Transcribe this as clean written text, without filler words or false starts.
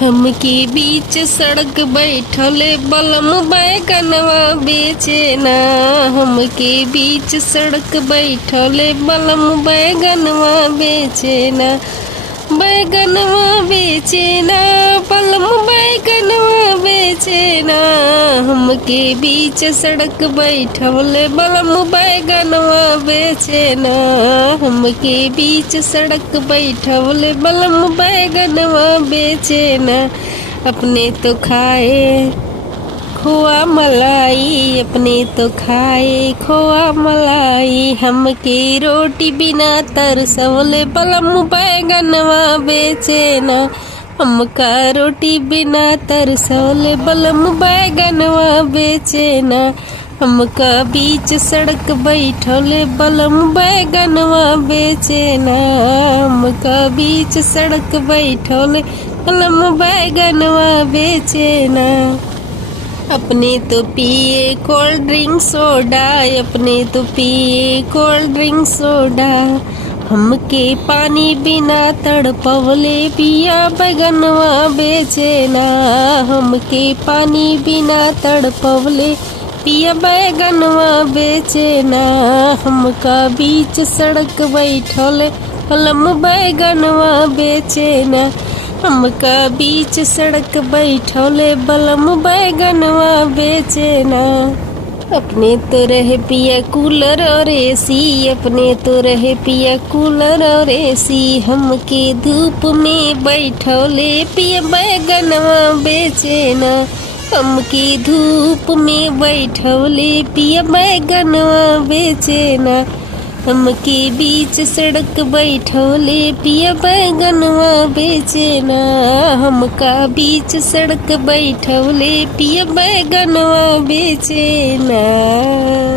हमके बीच सड़क बैठले बलम बैगनवा बेचे ना। हमके बीच सड़क बैठले बलम बैगनवा बेचे ना। बैगनवा बेचे ना बलम बैगनवा बेचे ना। हमके बीच सड़क बैठले बलम बैगनवा बेचे ना। हमके बीच सड़क बैठले बलम बैगनवा बेचे ना। अपने तो खाए खोआ मलाई, अपने तो खाए खोआ मलाई। हमके रोटी बिना तरसवले बलम बैगनवा बेचे ना। हमका रोटी बिना तरसवले बलम बैगनवा बेचे ना। हमका बीच सड़क बैठले बलम बैगनवा बेचे ना। हमका बीच सड़क बैठले बलम बैगनवा बेचे ना। अपने तो पिए कोल्ड ड्रिंक सोडा, अपने तो पिए कोल्ड ड्रिंक सोडा। हमके पानी बिना तड़पवले पिया बैगनवा बेचे ना। हमके पानी बिना तड़पवले पिया बैगनवा बेचे ना। हमका बीच सड़क बैठले बलम बैगनवा बेचे ना। हमका बीच सड़क बैठले बलम बैगनवा बेचे ना। अपने तो रहे पिया कूलर और एसी, अपने तो रहे पिया कूलर और एसी। हमके धूप में बैठले पिया बैगनवा बेचे ना। हमके धूप में बैठले पिया बैगनवा बेचे ना। हमके बीच सड़क बैठले पिया बैगनवा बेचे ना। हमका बीच सड़क बैठले पिया बैगनवा बेचे ना।